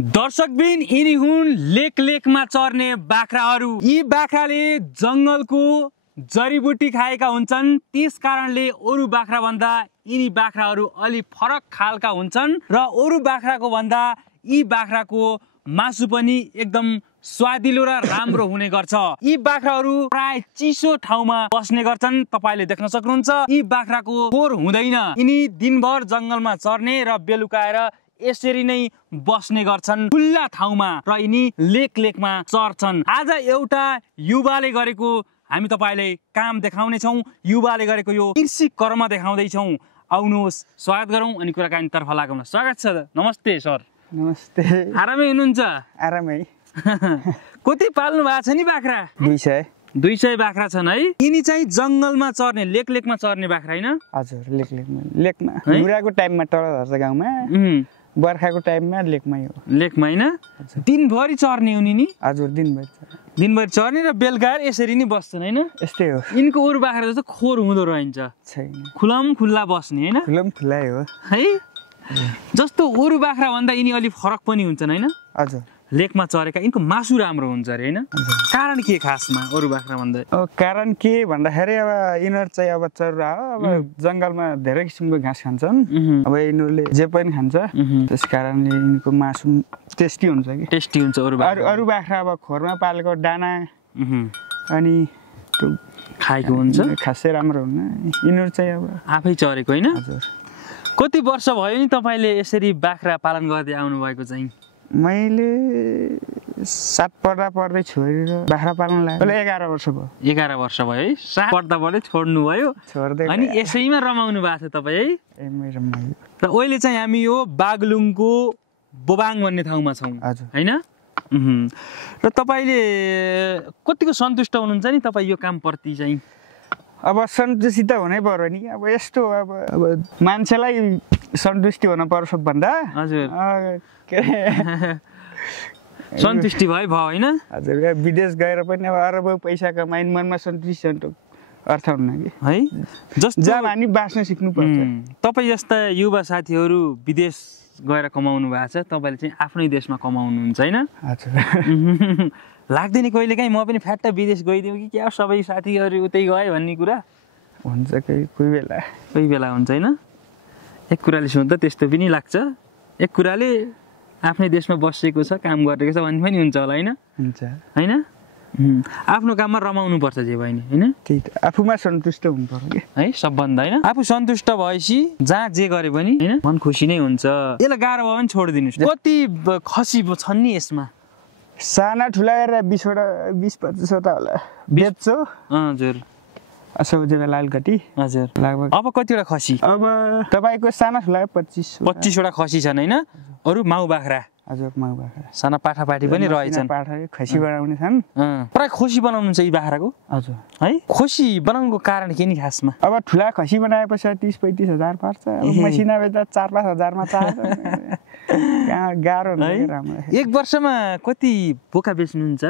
दर्शकबिन यिनी हुन् लेकमा चर्ने बाख्राहरू। यी बाख्राले जंगलको जडीबुटी खाएका हुन्छन्, त्यस कारणले अरू बाख्रा भन्दा यिनी बाख्राहरू अलि फरक खालका हुन्छन् र अरू बाख्राको भन्दा यी बाख्राको मासु पनि एकदम स्वादिलो र राम्रो हुने गर्छ। यी बाख्राहरू प्राय चिसो ठाउँमा बस्ने गर्छन्, तपाईले देख्न सक्नुहुन्छ। यी बाख्राको खोर हुँदैन, यिनी दिनभर जंगलमा चर्ने र बेलुका आएर यसरी नै बस्ने गर्छन् खुल्ला ठाउँमा र यिनी लेकमा चर्छन्। आज एउटा युवाले गरेको हामी तपाईलाई काम देखाउने छौं। युवाले गरेको यो कृषि कर्म देखाउँदै छौं। आउनुहोस् स्वागत गरौँ अनि कुराकानी तर्फ लागौँ। स्वागत छ। नमस्ते सर। नमस्ते। आरामै हुनुहुन्छ? आरामै। कति पाल्नु भएको छ नि बाख्रा? 200 बाख्रा छन् है। यिनी चाहिँ जंगलमा चर्ने लेकमा चर्ने बाख्रा हैन? हजुर, लेकमा बुराको टाइममा तल झर्छ गाउँमा, बर्खाको टाइममा लेकमै हो। लेकमा हैन? दिनभरि चर्ने हुनी नि? हजुर, दिनभरि चर्ने र बेलुका यसरी नै बस्छन् हैन? यस्तै हो। यिनको अरू बाख्रा जस्तो खोर हुँदो रहन्छ छैन, खुल्ला बस्ने हैन? खुल्लै हो है। जस्तो अरू बाख्रा भन्दा यिनी अलि फरक पनि हुन्छन् हैन? हजुर। लेकमा चरेका यिनको मासु राम्रो हुन्छ अरे हैन? कारण के खासमा अरू बाख्रा भन्दा? कारण के भन्दाखेरि अब यिनीहरू चाहिँ अब चरुवा हो, अब जंगलमा धेरै किसिमको घाँस खान्छन्। अब यिनीहरूले जे पनि खान्छ, त्यस कारणले यिनको मासु टेस्टी हुन्छ कि? टेस्टी हुन्छ। अरू बाख्रा अब खोरमा पालेको दाना अनि त्यो खाएको हुन्छ, खासै राम्रो हुन्न। यिनीहरू चाहिँ अब आफै चरेको हैन? हजुर। कति वर्ष भयो नि तपाईले यसरी बाख्रा पालन गर्दै आउनु भएको चाहिँ? मैले 7 पढ्दै छोडेर बाख्रा पाल्न लाग्यो। 11 वर्ष भयो। 11 वर्ष भयो है। 7 पढ्दै छोड्नु भयो अनि यसैमा रमाउनु भएको छ तपाई है? रमाइयो। र अहिले चाहिँ हामी यो बागलुङको बोबाङ भन्ने ठाउँमा छौं हैन? र तपाईले कतिको सन्तुष्ट हुनुहुन्छ नि तपाई यो कामप्रति चाहिँ? अब सन्तुष्टि त हुनै पर्यो नि। अब यस्तो अब मान्छेलाई सन्तुष्टि हुन पर्छ भन्दा हजुर के अरे सन्तुष्टि भयो हैन? हजुर। विदेश गएर पनि अब अरबौं पैसा कमाइन मनमा सन्तुष्टि अर्थ हुन्न कि है? जस्तो जब हामी बाँच्न सिक्नु पर्छ। तपाई जस्ता युवा साथीहरू विदेश गएर कमाउनु भएको छ, तपाईले चाहिँ आफ्नै देशमा कमाउनुहुन्छ हैन? हजुर। लाग्दैन कहिले काहीँ म पनि फ्याट्ट विदेश गइदिउँ कि क्या सबै साथीहरू उतै गए भन्ने कुरा? हुन्छ, कोही बेला हुन्छ हैन? एक कुराले सोच्दा त्यस्तो पनि लाग्छ, एक कुराले आफ्नै देशमा बसेको छ, काम गरेको छ भन्ने पनि हुन्छ होला हैन? हुन्छ हैन? आफ्नो काममा रमाउनु पर्छ जे भयो नि हैन? त्यही त, आफूमा सन्तुष्ट हुनु पर्यो के है सबभन्दा हैन? आफू सन्तुष्ट भएपछि जहाँ जे गरे पनि हैन मन खुसी नै हुन्छ। यसलाई गाह्रो भयो भने छोडिदिनुस्। कति खसी छन् नि यसमा? साना ठुला गरेर 20-25 वटा होला बेच्छु। हजुर। सौजे बेला अलिकति। हजुर। लगभग अब कतिवटा खसी? अब तपाईको साना ठुला 25 वटा खसी छन् हैन? अरू माउ बाख्रा? हजुर, माउ बाख्रा। साना पाठापाठी पनि रहेछन्। पाठा खसी बनाउने छन्। प्राय खोसी बनाउनुहुन्छ यी बाख्राको? हजुर। है खोसी बनाउनुको कारण के नि खासमा? अब ठुला खसी बनाएपछि 30-35 हजार पर्छ। मसिना बेच्दा 4-5 हजारमा चार्छ। गाह्रो हुन्छ राम्रो। एक वर्षमा कति बोका बेच्नुहुन्छ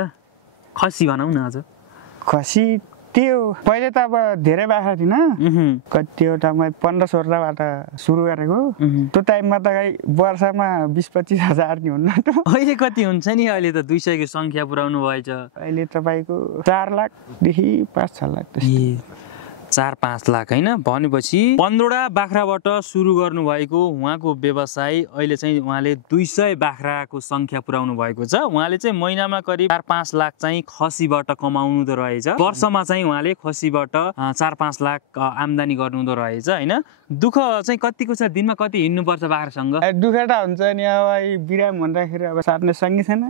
खसी भनौँ न? हजुर खसी त्यो पहिले त अब धेरै बाख्रा थिएन, कतिवटा मैले 15-16बाट सुरु गरेको। त्यो टाइममा त वर्षमा 20-25 हजार नि हुन्न। अहिले कति हुन्छ नि? अहिले त 200 को संख्या पुर्याउनु भएछ। अहिले तपाईको 4 लाखदेखि 5-6 लाख। 4-5 लाख हैन? भनेपछि 15वटा बाख्राबाट सुरु गर्नुभएको उहाँको व्यवसाय अहिले चाहिँ उहाँले 200 बाख्राको संख्या पुर्याउनु भएको छ। उहाँले चाहिँ महिनामा करिब 4-5 लाख चाहिँ खसीबाट कमाउनु रहेछ। वर्षमा चाहिँ उहाँले खसीबाट 4-5 लाख आम्दानी गर्नुहुँदो रहेछ हैन? दुःख चाहिँ कतिको छ? दिनमा कति हिँड्नु पर्छ बाख्रासँग? दुःख त हुन्छ नि। अब बिराम भन्दाखेरि अब साट्ने सँगै छैन।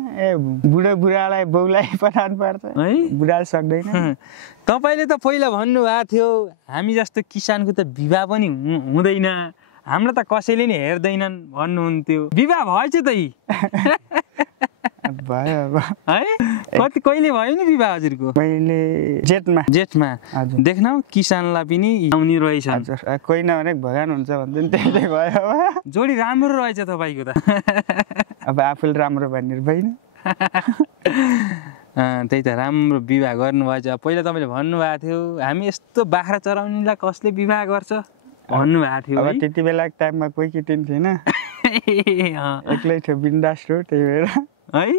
बुढालाई बौलाई पठाउनु पर्छ है, बुढाले सक्दैन। तपाईले त पहिला भन्नुभएको थियो हामी जस्तो किसानको त विवाह पनि हुँदैन, हाम्रो त कसैले नि हेर्दैनन् भन्नुहुन्थ्यो। विवाह भएछ त यी? भयो है? कहिले भयो नि विवाह हजुरको? पहिले जेठमा देख्न किसानलाई पनि आउने रहेछ। कोही नभने भगान हुन्छ भन्छ नि, त्यही भयो। जोडी राम्रो रहेछ तपाईको त। अब आफूले राम्रो भन्ने भएन। त्यही त, राम्रो विवाह गर्नुभएछ। पहिला तपाईँले भन्नुभएको थियो हामी यस्तो बाख्रा चराउनेलाई कसले विवाह गर्छ भन्नुभएको थियो। अब त्यति बेला टाइममा कोही केटी थिएन। एक्लै थियो बिन्दास थियो त्यही भएर है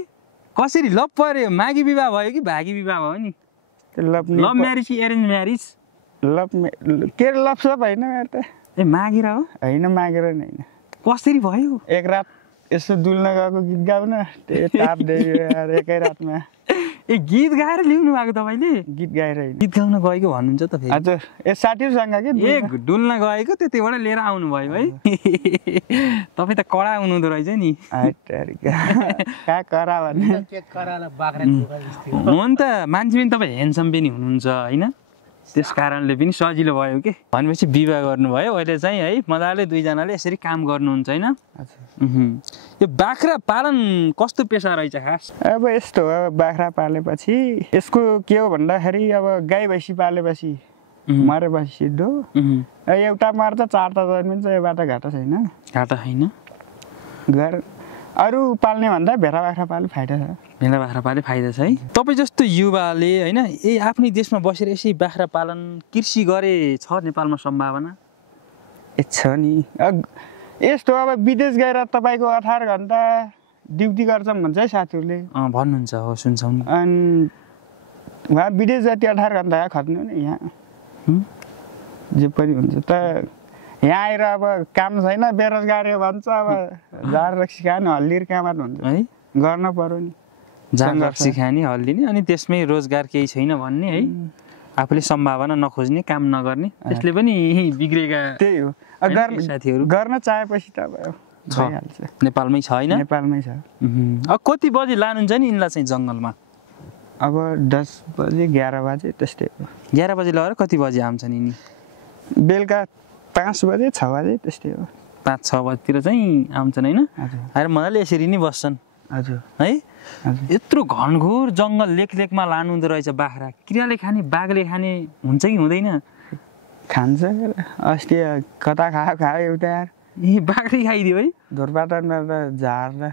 कसरी लभ पर्यो मागी विवाह भयो कि भागी विवाह भयो नि लभ म्यारिज कि एरेन्ज म्यारिज के लभ सब होइन मेरो त ए मागेर हो होइन मागेर नि होइन कसरी भयो एक रात यसो डुल्न गएको गीत गाउन त्यही ताप दियो एकै रातमा ए गीत गाएर ल्याउनु भएको तपाईँले गीत गाएर होइन गीत गाउन गएको भन्नुहुन्छ त फेरि हजुर ए साथीहरूसँग के ए डुल्न गएको त्यतिबाट लिएर आउनुभयो है तपाईँ त कडा हुनुहुँदो रहेछ नि कहाँ कडा भन्ने हो नि त मान्छे पनि तपाईँ ह्यान्डसम पनि हुनुहुन्छ होइन त्यस कारणले पनि सजिलो भयो कि भनेपछि विवाह गर्नुभयो अहिले चाहिँ है मजाले दुईजनाले यसरी काम गर्नुहुन्छ होइन यो बाख्रा पालन कस्तो पेसा रहेछ खास अब यस्तो हो बाख्रा पालेपछि यसको के हो भन्दाखेरि अब गाई भैँसी पालेपछि मरेपछि सिद्धो एउटा मर्छ चारवटा जन्मिन्छ योबाट घाटा छैन घाटा छैन घर अरू पाल्ने भन्दा भेडा बाख्रा पाल्ने फाइदा छ भेडा बाख्रा पाले फाइदा छ है तपाईँ जस्तो युवाले होइन आफ्नै देशमा बसेर यसै बाख्रा पालन कृषि गरे छ नेपालमा सम्भावना छ नि यस्तो अब विदेश गएर तपाईँको 18 घन्टा ड्युटी गर्छौँ भन्छ है साथीहरूले भन्नुहुन्छ हो सुन्छौँ नि अनि उहाँ विदेश जति 18 घन्टा खट्नु नि यहाँ जे पनि हुन्छ त यहाँ आएर अब काम छैन बेरोजगारी भन्छ अब जाँड रक्सी खाने हल्लिएर काममा हुन्छ है गर्न पर्यो नि जाँड रक्सी खाने हल्लिने अनि त्यसमै रोजगार केही छैन भन्ने है आफूले सम्भावना नखोज्ने काम नगर्ने त्यसले पनि बिग्रेका त्यही हो साथीहरू गर्न चाहेपछि त अब नेपालमै छ होइन नेपालमै छ अब कति बजी लानुहुन्छ नि यिनलाई चाहिँ जङ्गलमा अब 10 बजे 11 बजे त्यस्तै हो 11 बजे लगेर कति बजी आउँछन् यिनी बेलुका 5 बजे 6 बजे त्यस्तै हो 5-6 बजीतिर चाहिँ आउँछन् होइन आएर मजाले यसरी नै बस्छन् हजुर है यत्रो घनघोर जङ्गल लेखमा लानुहुँदो रहेछ बाख्रा किराले खाने बाघले खाने हुन्छ कि हुँदैन खान्छ अस्ति कता खायो एउटा ए बाख्रै खाइदियो है धुरपाटनमा त झार्दा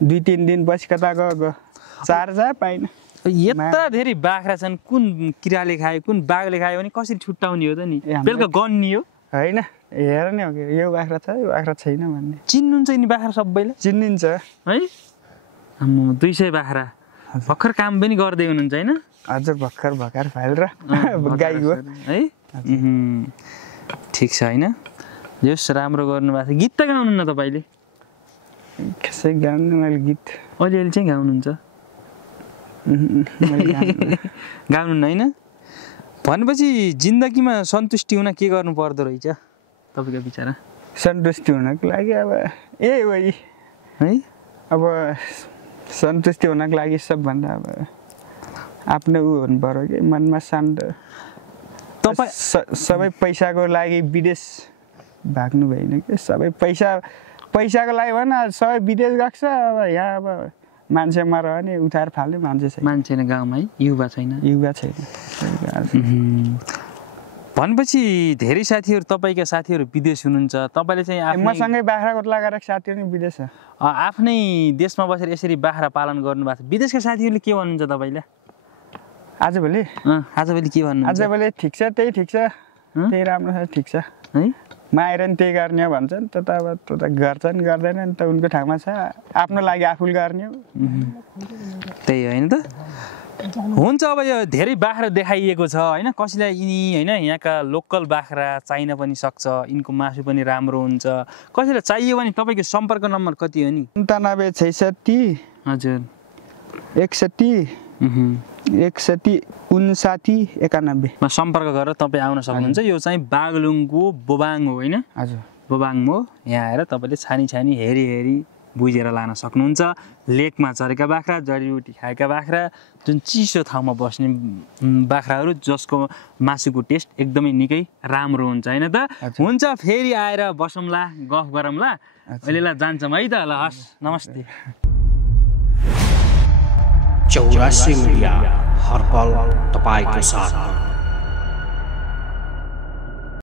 2-3 दिनपछि कता गयो चार्जा पाइन यत्रा धेरै बाख्रा छन् कुन किराले खायो कुन बाघले खायो भने कसरी छुट्टाउने हो त नि बेलुका गन्नी हो होइन हेर नि हो यो बाख्रा छ यो बाख्रा छैन भन्ने चिन्नुहुन्छ नि बाख्रा सबैलाई चिन्निन्छ है 200 बाख्रा भर्खर काम पनि गर्दै हुनुहुन्छ होइन हजुर भर्खर फाइल र गाईको है ठिक छ होइन यस राम्रो गर्नुभएको छ गीत त गाउनुहुन्न तपाईँले कसै गाउनु मैले गीत अलिअलि चाहिँ गाउनुहुन्छ गाउनुहुन्न होइन भनेपछि जिन्दगीमा सन्तुष्टि हुन के गर्नु पर्दो रहेछ तपाईँको विचार सन्तुष्टि हुनको लागि अब है अब सन्तुष्टि हुनको लागि सबभन्दा अब आफ्नो ऊ हुनु पर्यो कि मनमा शान्त तपाईँ सबै पैसाको लागि विदेश भाग्नु भएन कि सबै पैसाको लागि भएन सबै विदेश गएको छ अब यहाँ अब मान्छे मर्यो भने उठाएर फाल्ने मान्छे छैन मान्छे छैन गाउँमा है युवा छैन भनेपछि धेरै साथीहरू तपाईँका साथीहरू विदेश हुनुहुन्छ तपाईँले चाहिँ मसँगै बाख्राकोट लगाएर साथीहरू नि विदेश छ आफ्नै देशमा बसेर यसरी बाख्रा पालन गर्नुभएको छ विदेशका साथीहरूले के भन्नुहुन्छ तपाईँलाई आजभोलि के भन्नुहुन्छ आजभोलि ठिक छ त्यही ठिक छ त्यही राम्रो छ ठिक छ है माएर नि त्यही गर्ने हो भन्छन् त अब त्यो त गर्छन् गर्दैनन् त उनको ठाउँमा छ आफ्नो लागि आफूले गर्ने हो त्यही होइन त हुन्छ अब यो धेरै बाख्रा देखाइएको छ होइन कसैलाई यिनी होइन यहाँका लोकल बाख्रा चाहिन पनि सक्छ यिनको मासु पनि राम्रो हुन्छ कसैलाई चाहियो भने तपाईँको सम्पर्क नम्बर कति हो नि 97 66 हजुर 61 61 59 91 मा सम्पर्क गरेर तपाईँ आउन सक्नुहुन्छ यो चाहिँ बागलुङको बोबाङ हो होइन हजुर बोबाङ हो यहाँ आएर तपाईँले छानी हेरी बुझेर लान सक्नुहुन्छ लेकमा चरेका बाख्रा जडीबुटी खाएका बाख्रा जुन चिसो ठाउँमा बस्ने बाख्राहरू जसको मासुको टेस्ट एकदमै निकै राम्रो हुन्छ होइन त हुन्छ फेरि आएर बसौँला गफ गरौँला अहिलेलाई जान्छौँ है त ल हस् नमस्ते 84 मिडिया हर पल तपाईको साथ